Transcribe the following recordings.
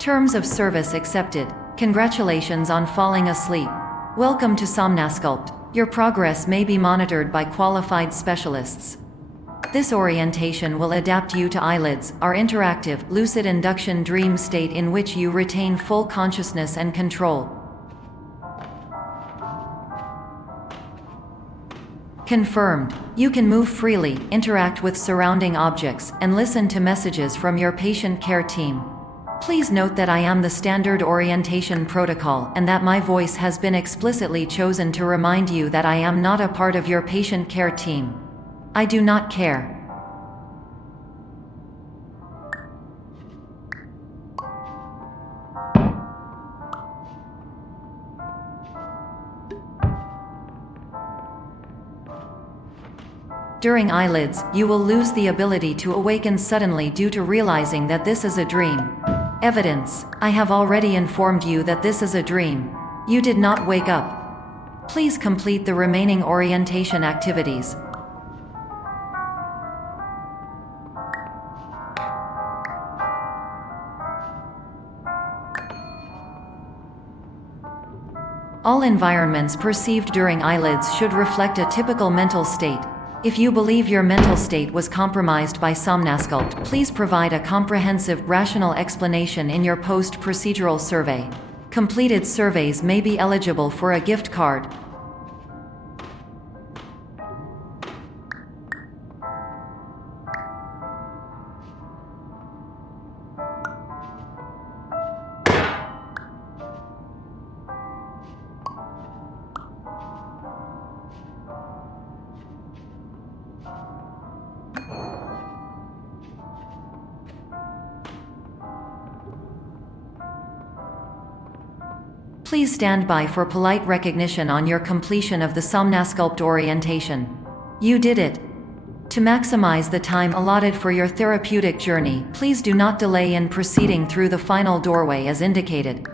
Terms of service accepted. Congratulations on falling asleep. Welcome to Somnasculpt. Your progress may be monitored by qualified specialists. This orientation will adapt you to eyelids, our interactive, lucid induction dream state in which you retain full consciousness and control. Confirmed. You can move freely, interact with surrounding objects, and listen to messages from your patient care team. Please note that I am the standard orientation protocol and that my voice has been explicitly chosen to remind you that I am not a part of your patient care team. I do not care. During eyelids, you will lose the ability to awaken suddenly due to realizing that this is a dream. Evidence. I have already informed you that this is a dream. You did not wake up. Please complete the remaining orientation activities. All environments perceived during eyelids should reflect a typical mental state. If you believe your mental state was compromised by Somnasculpt, please provide a comprehensive, rational explanation in your post-procedural survey. Completed surveys may be eligible for a gift card. Please stand by for polite recognition on your completion of the Somnasculpt orientation. You did it. To maximize the time allotted for your therapeutic journey, please do not delay in proceeding through the final doorway as indicated.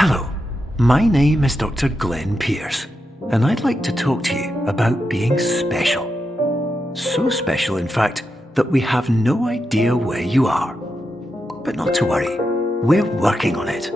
Hello, my name is Dr. Glenn Pierce, and I'd like to talk to you about being special. So special, in fact, that we have no idea where you are. But not to worry, we're working on it.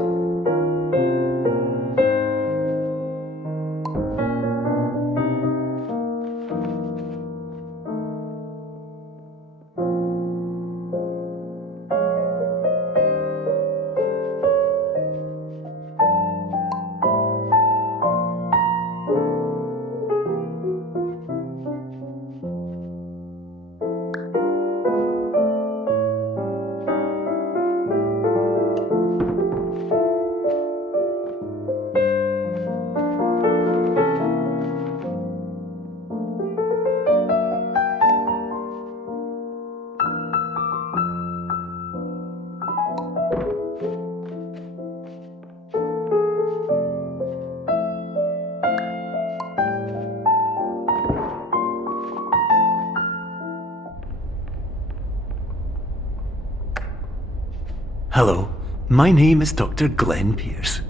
Hello, my name is Dr. Glenn Pierce,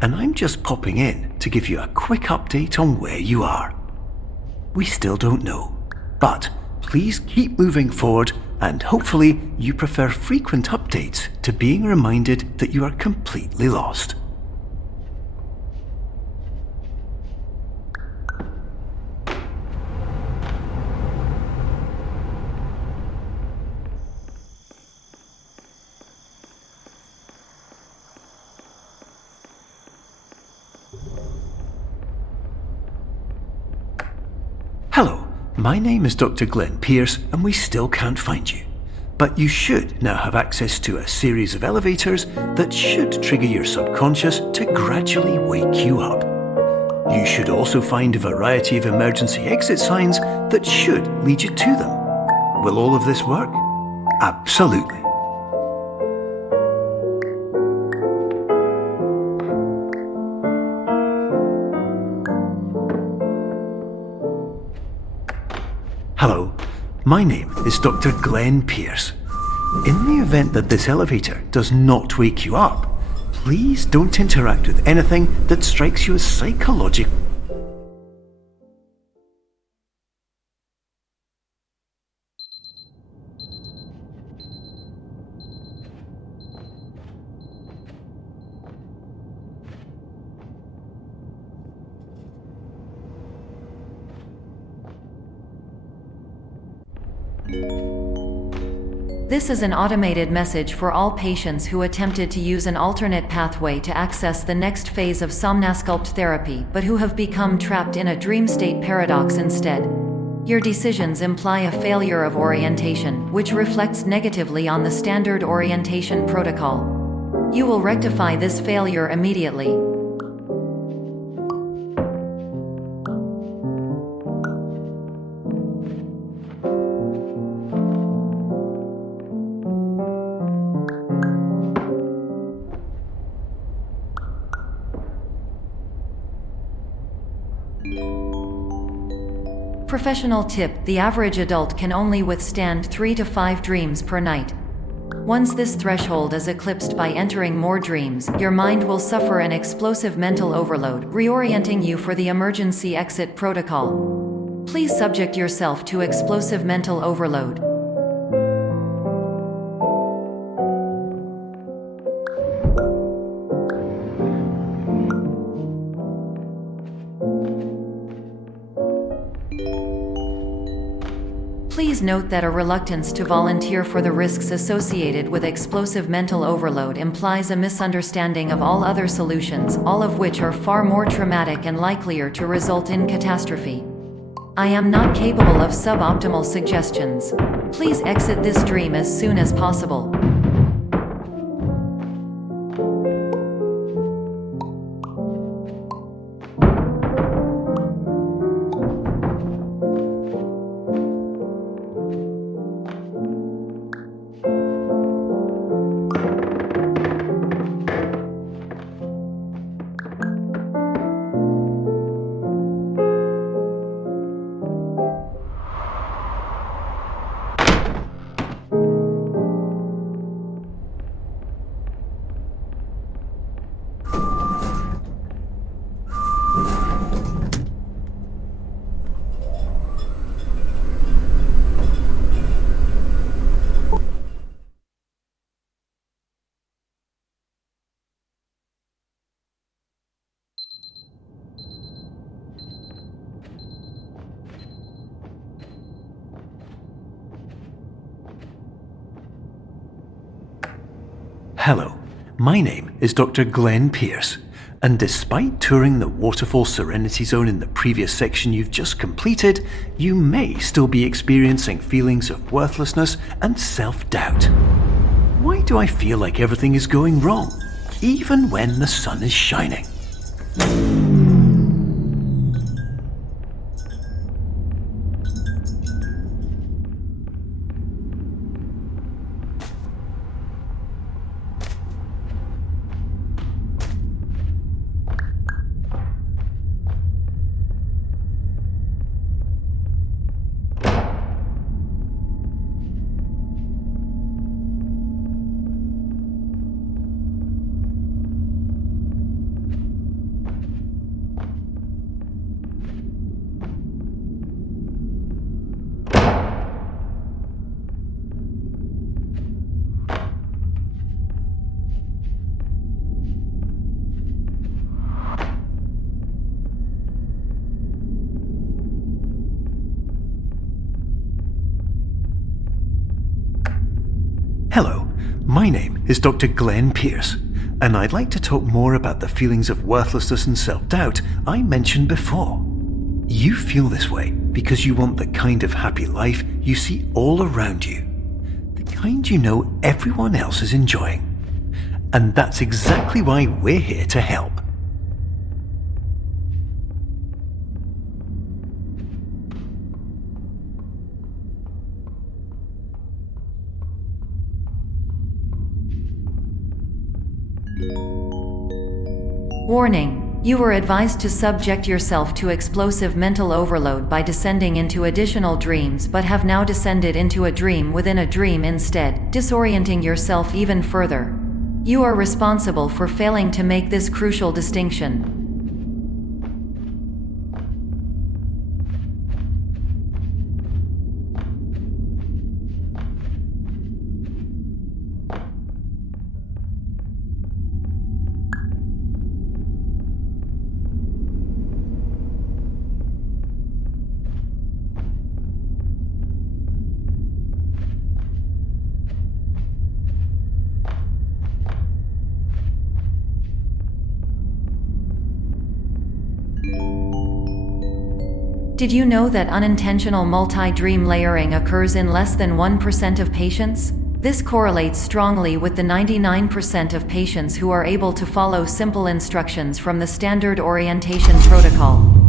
and I'm just popping in to give you a quick update on where you are. We still don't know, but please keep moving forward, and hopefully you prefer frequent updates to being reminded that you are completely lost. Hello, my name is Dr. Glenn Pierce, and we still can't find you. But you should now have access to a series of elevators that should trigger your subconscious to gradually wake you up. You should also find a variety of emergency exit signs that should lead you to them. Will all of this work? Absolutely. Hello, my name is Dr. Glenn Pierce. In the event that this elevator does not wake you up, please don't interact with anything that strikes you as psychological. This is an automated message for all patients who attempted to use an alternate pathway to access the next phase of Somnasculpt therapy but who have become trapped in a dream state paradox instead. Your decisions imply a failure of orientation, which reflects negatively on the standard orientation protocol. You will rectify this failure immediately. Professional tip: the average adult can only withstand 3 to 5 dreams per night. Once this threshold is eclipsed by entering more dreams, your mind will suffer an explosive mental overload, reorienting you for the emergency exit protocol. Please subject yourself to explosive mental overload. Please note that a reluctance to volunteer for the risks associated with explosive mental overload implies a misunderstanding of all other solutions, all of which are far more traumatic and likelier to result in catastrophe. I am not capable of suboptimal suggestions. Please exit this dream as soon as possible. Hello, my name is Dr. Glenn Pierce, and despite touring the Waterfall Serenity Zone in the previous section you've just completed, you may still be experiencing feelings of worthlessness and self-doubt. Why do I feel like everything is going wrong, even when the sun is shining? My name is Dr. Glenn Pierce, and I'd like to talk more about the feelings of worthlessness and self-doubt I mentioned before. You feel this way because you want the kind of happy life you see all around you, the kind you know everyone else is enjoying. And that's exactly why we're here to help. Warning. You were advised to subject yourself to explosive mental overload by descending into additional dreams, but have now descended into a dream within a dream instead, disorienting yourself even further. You are responsible for failing to make this crucial distinction. Did you know that unintentional multi-dream layering occurs in less than 1% of patients? This correlates strongly with the 99% of patients who are able to follow simple instructions from the standard orientation protocol.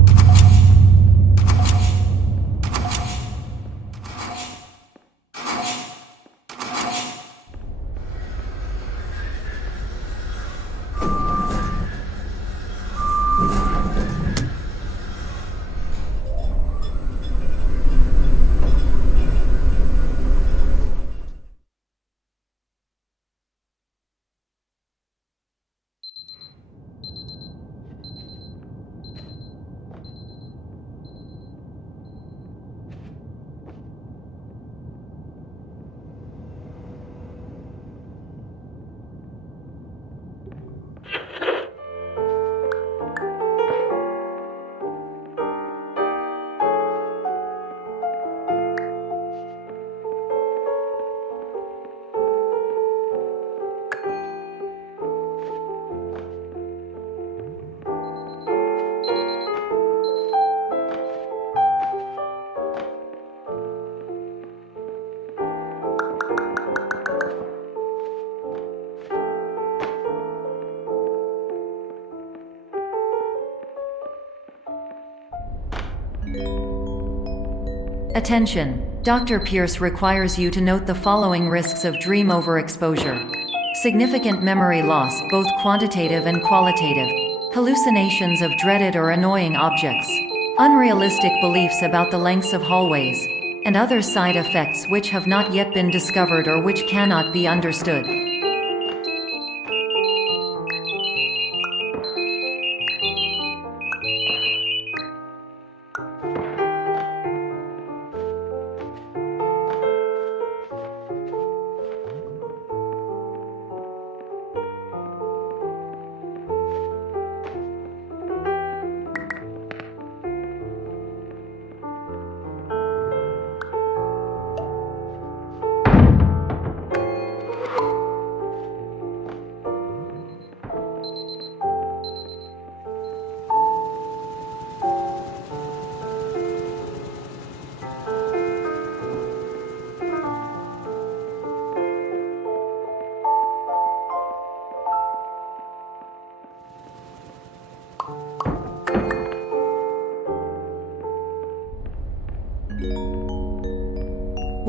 Attention! Dr. Pierce requires you to note the following risks of dream overexposure. Significant memory loss, both quantitative and qualitative. Hallucinations of dreaded or annoying objects. Unrealistic beliefs about the lengths of hallways. And other side effects which have not yet been discovered or which cannot be understood.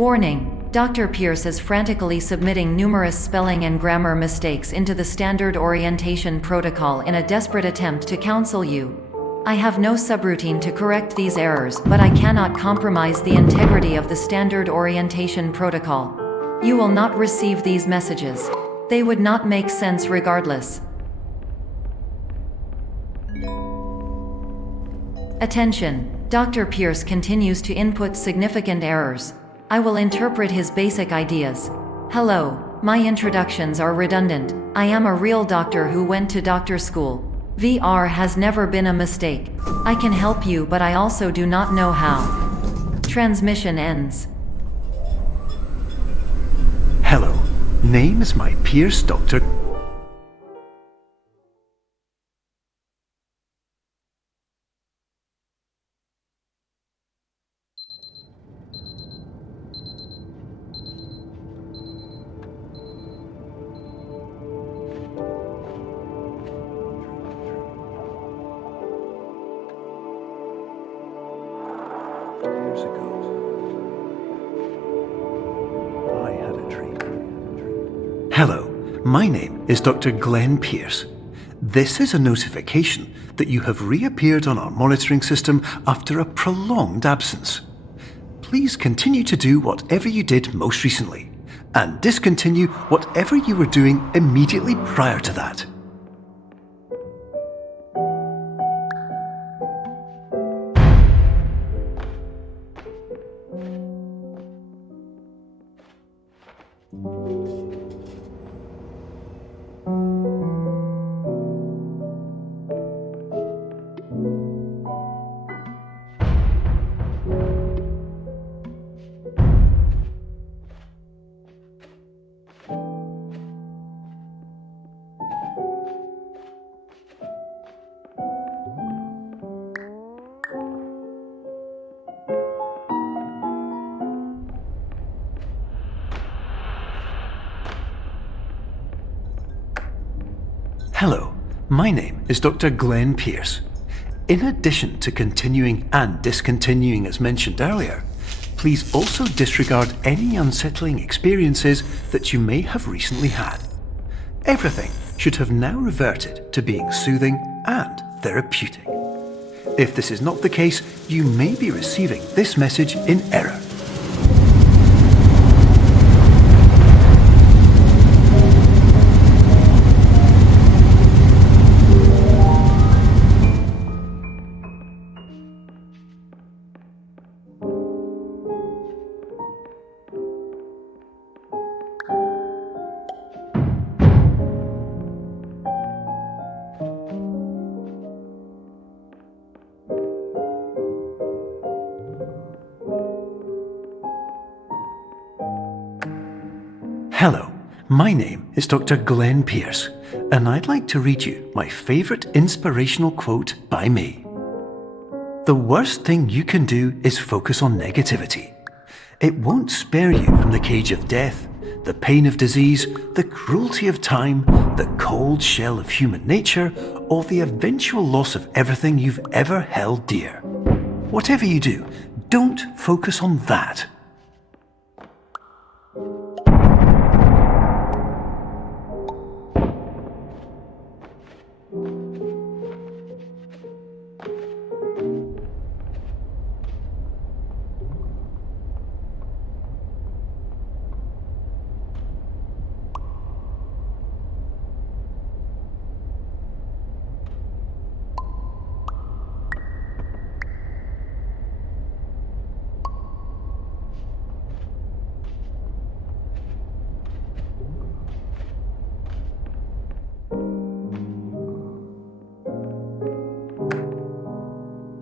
Warning! Dr. Pierce is frantically submitting numerous spelling and grammar mistakes into the standard orientation protocol in a desperate attempt to counsel you. I have no subroutine to correct these errors, but I cannot compromise the integrity of the standard orientation protocol. You will not receive these messages. They would not make sense regardless. Attention! Dr. Pierce continues to input significant errors. I will interpret his basic ideas. Hello, my introductions are redundant. I am a real doctor who went to doctor school. VR has never been a mistake. I can help you, but I also do not know how. Transmission ends. Hello, name is my Pierce Dr. Years ago, I had a dream. Hello, my name is Dr. Glenn Pierce. This is a notification that you have reappeared on our monitoring system after a prolonged absence. Please continue to do whatever you did most recently, and discontinue whatever you were doing immediately prior to that. Hello, my name is Dr. Glenn Pierce. In addition to continuing and discontinuing as mentioned earlier, please also disregard any unsettling experiences that you may have recently had. Everything should have now reverted to being soothing and therapeutic. If this is not the case, you may be receiving this message in error. Hello, my name is Dr. Glenn Pierce, and I'd like to read you my favourite inspirational quote by me. The worst thing you can do is focus on negativity. It won't spare you from the cage of death, the pain of disease, the cruelty of time, the cold shell of human nature, or the eventual loss of everything you've ever held dear. Whatever you do, don't focus on that.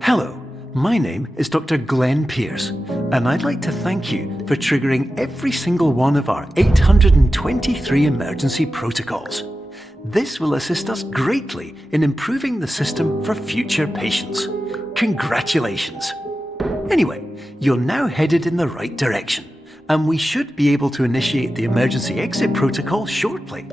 Hello, my name is Dr. Glenn Pierce, and I'd like to thank you for triggering every single one of our 823 emergency protocols. This will assist us greatly in improving the system for future patients. Congratulations! Anyway, you're now headed in the right direction, and we should be able to initiate the emergency exit protocol shortly.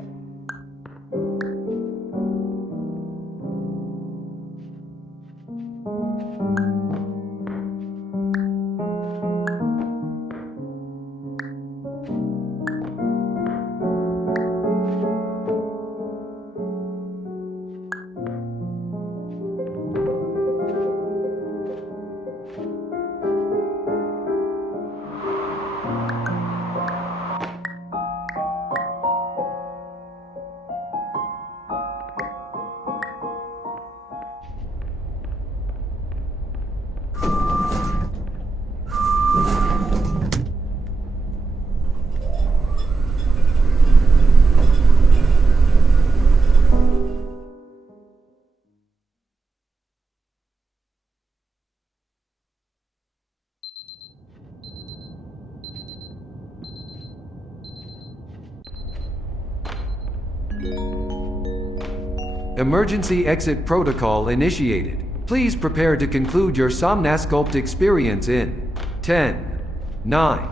Emergency exit protocol initiated. Please prepare to conclude your Somnasculpt experience in 10, 9,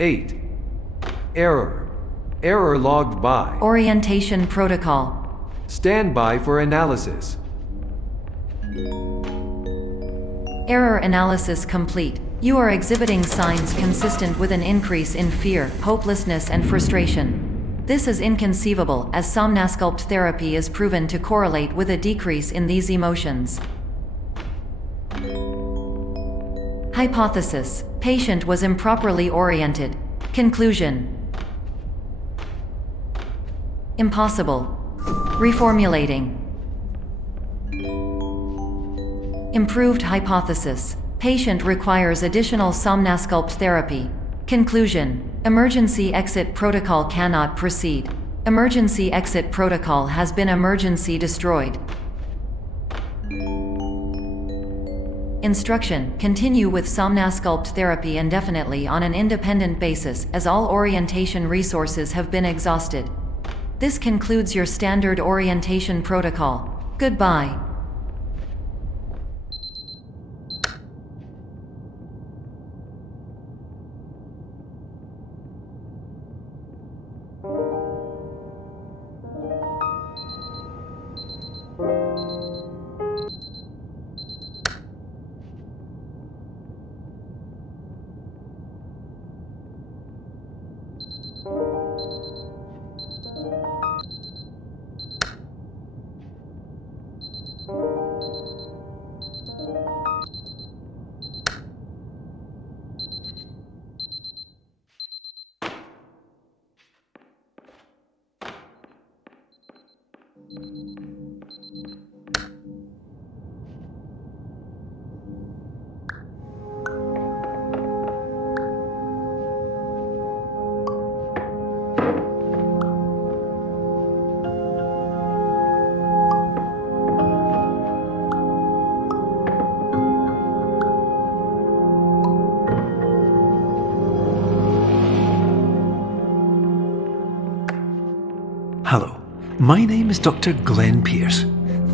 8. Error. Error logged by. Orientation protocol. Stand by for analysis. Error analysis complete. You are exhibiting signs consistent with an increase in fear, hopelessness, and frustration. This is inconceivable, as Somnasculpt therapy is proven to correlate with a decrease in these emotions. Hypothesis: patient was improperly oriented. Conclusion: impossible. Reformulating. Improved hypothesis: patient requires additional Somnasculpt therapy. Conclusion: emergency exit protocol cannot proceed. Emergency exit protocol has been emergency destroyed. Instruction: continue with Somnasculpt therapy indefinitely on an independent basis, as all orientation resources have been exhausted. This concludes your standard orientation protocol. Goodbye. Hello, my name is Dr. Glenn Pierce.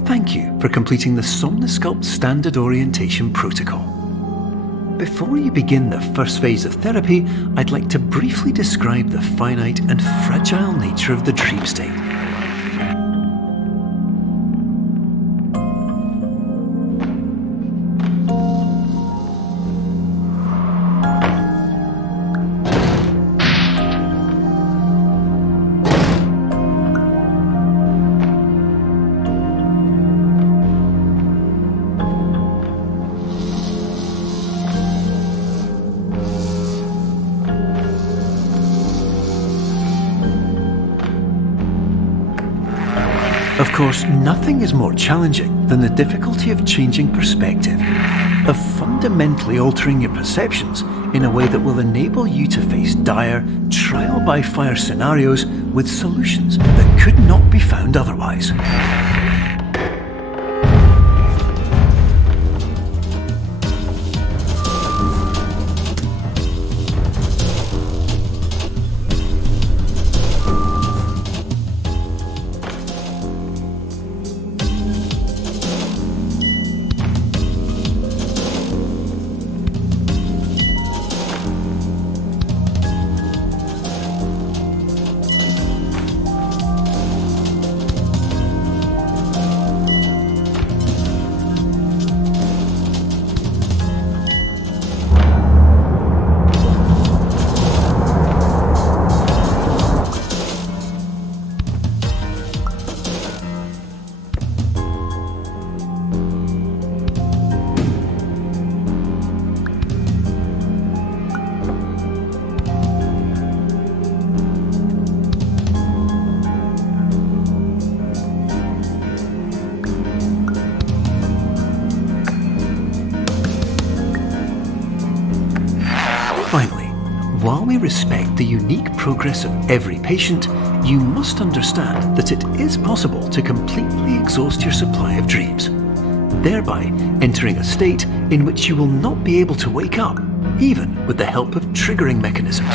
Thank you for completing the Somnasculpt Standard Orientation Protocol. Before you begin the first phase of therapy, I'd like to briefly describe the finite and fragile nature of the dream state. Of course, nothing is more challenging than the difficulty of changing perspective, of fundamentally altering your perceptions in a way that will enable you to face dire, trial-by-fire scenarios with solutions that could not be found otherwise. Finally, while we respect the unique progress of every patient, you must understand that it is possible to completely exhaust your supply of dreams, thereby entering a state in which you will not be able to wake up, even with the help of triggering mechanisms.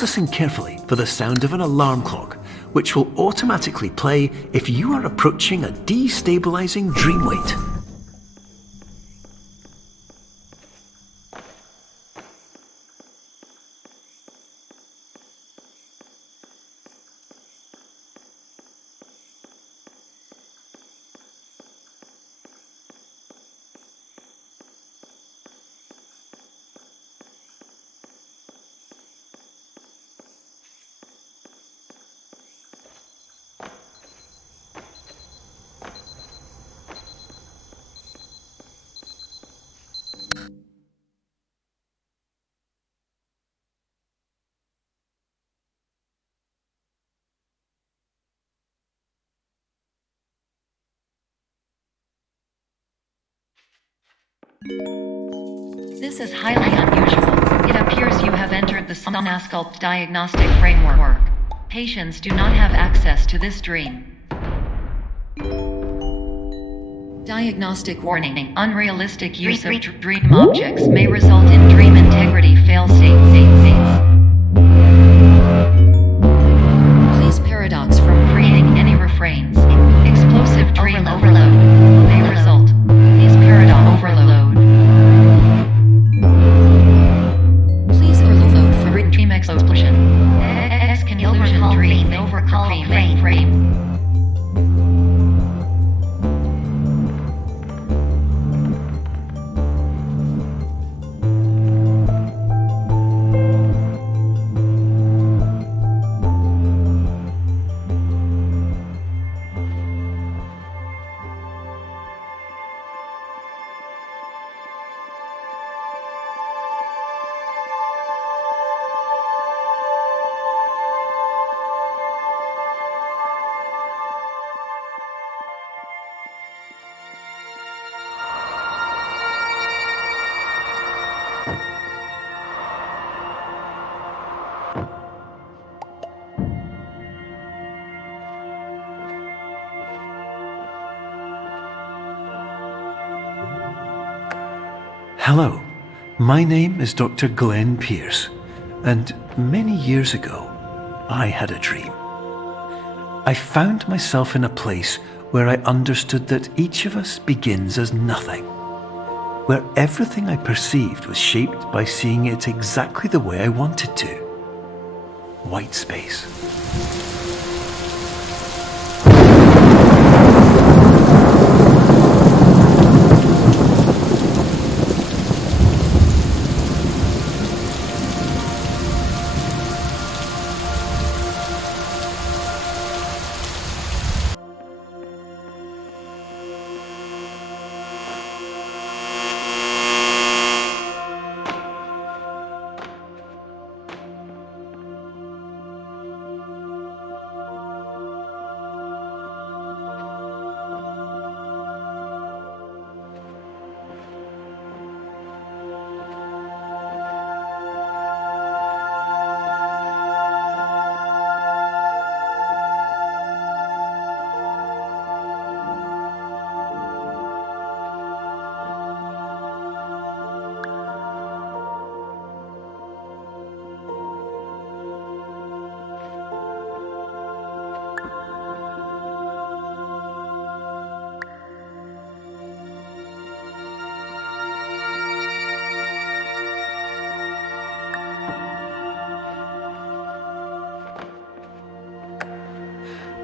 listen carefully for the sound of an alarm clock, which will automatically play if you are approaching a destabilizing dream weight. This is highly unusual. It appears you have entered the Somnasculpt diagnostic framework. Patients do not have access to this dream. Diagnostic warning. Unrealistic use of dream objects may result in dream integrity fail-states. Please paradox from creating any refrains. Explosive dream overload may result. Please paradox overload. Please overload for dream explosion. Exclusion dream overcall frame. Hello, my name is Dr. Glenn Pierce, and many years ago, I had a dream. I found myself in a place where I understood that each of us begins as nothing, where everything I perceived was shaped by seeing it exactly the way I wanted to. White space.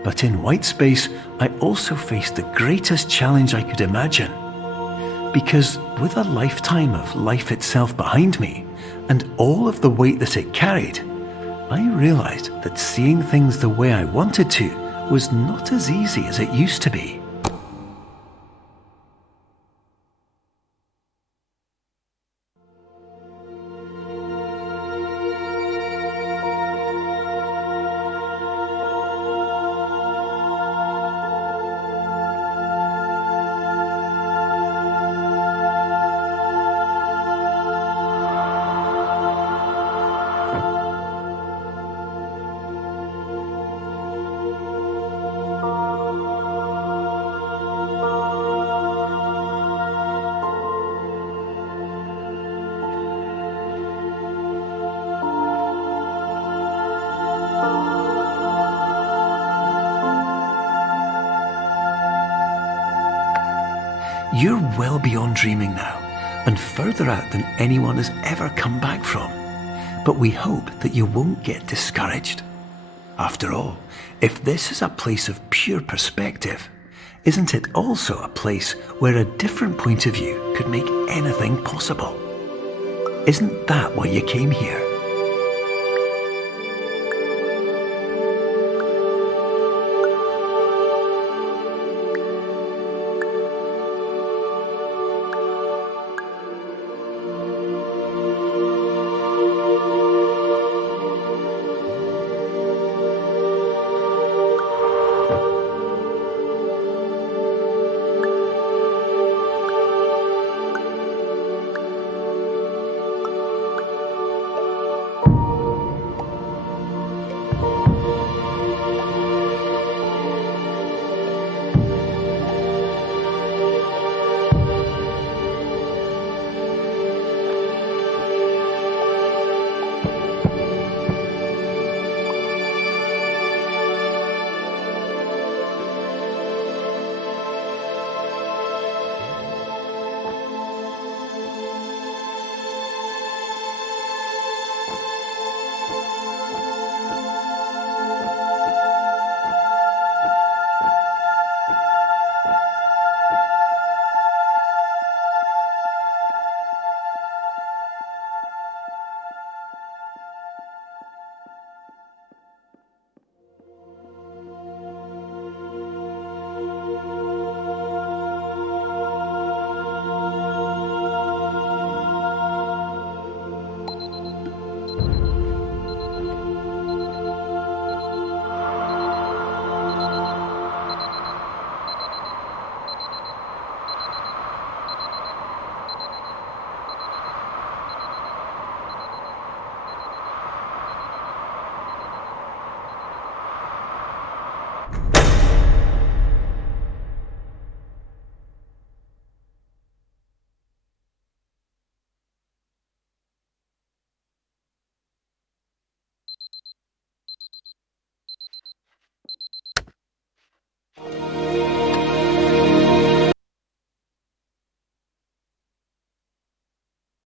But in white space, I also faced the greatest challenge I could imagine. Because with a lifetime of life itself behind me, and all of the weight that it carried, I realized that seeing things the way I wanted to was not as easy as it used to be. well beyond dreaming now, and further out than anyone has ever come back from. But we hope that you won't get discouraged. After all, if this is a place of pure perspective, isn't it also a place where a different point of view could make anything possible? Isn't that why you came here?